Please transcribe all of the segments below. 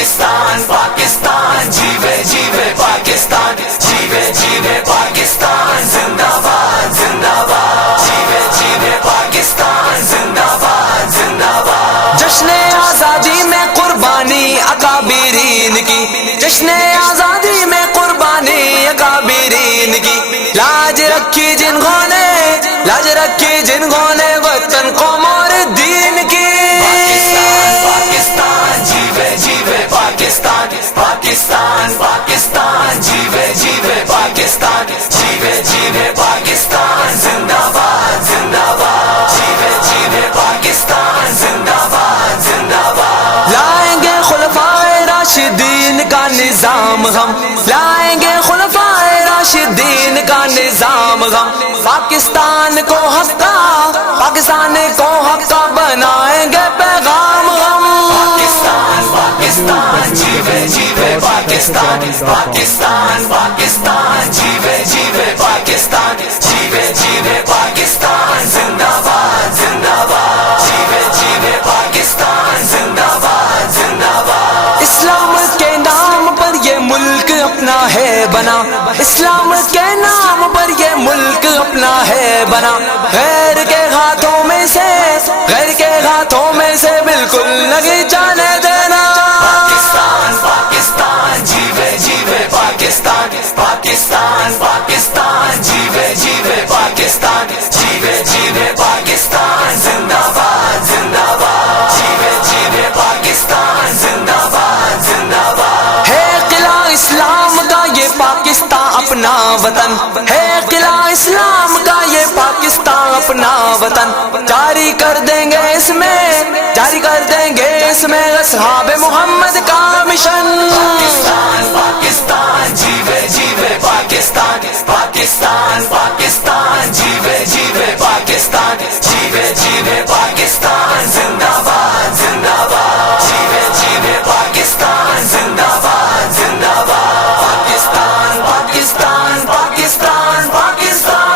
پاکستان پاکستان جیوے جیوے پاکستان جیوے جیوے پاکستان زندہ باد زندہ باد جیوے جیوے پاکستان زندہ باد زندہ باد جشن آزادی میں قربانی اکابرین کی جشن آزادی میں قربانی اکابرین کی لاج رکھی جنہوں نے لاج رکھی جنہوں نے وطن قوم اور دین کی پاکستان جیوے جیوے پاکستان پاکستان پاکستان جیوے جیوے پاکستان جیوے جیوے پاکستان زندہ باد زندہ باد جیوے جیوے پاکستان زندہ باد زندہ باد لائیں گے خلفائے راشدین کا نظام ہم لائیں گے خلفائے راشدین کا نظام ہم پاکستان کو حق کا پاکستان کو حق کا بنائیں گے پیغام ہم پاکستان پاکستان جیوے جیوے پاکستان پاکستان پاکستان جیوے جیوے پاکستان جیوے جیوے پاکستان زندہ باد زندہ باد جیوے جیوے پاکستان زندہ باد زندہ باد اسلام کے نام پر یہ ملک اپنا ہے بنا اسلام کے نام پر یہ ملک اپنا ہے بنا غیر کے ہاتھوں میں سے غیر کے ہاتھوں میں سے بالکل نہیں جانے دینا پاکستان پاکستان جیوے جیوے پاکستان پاکستان پاکستان جیوے جیوے پاکستان جیوے جیوے پاکستان زندہ باد زندہ باد جیوے جیوے پاکستان زندہ باد زندہ باد ہے قلعہ اسلام کا یہ پاکستان اپنا وطن ہے قلعہ اسلام کا یہ پاکستان اپنا وطن جاری کر دیں گے اس میں جاری کر دیں گے اس میں اصحاب محمد کا مشن پاکستان پاکستان جیوے جیوے پاکستان پاکستان پاکستان جیوے جیوے پاکستان جیوے جیوے پاکستان زندہ باد زندہ باد جیوے جیوے پاکستان زندہ باد زندہ باد پاکستان پاکستان پاکستان پاکستان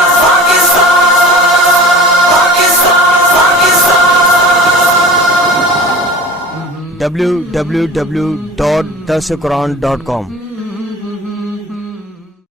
www.darsequran.com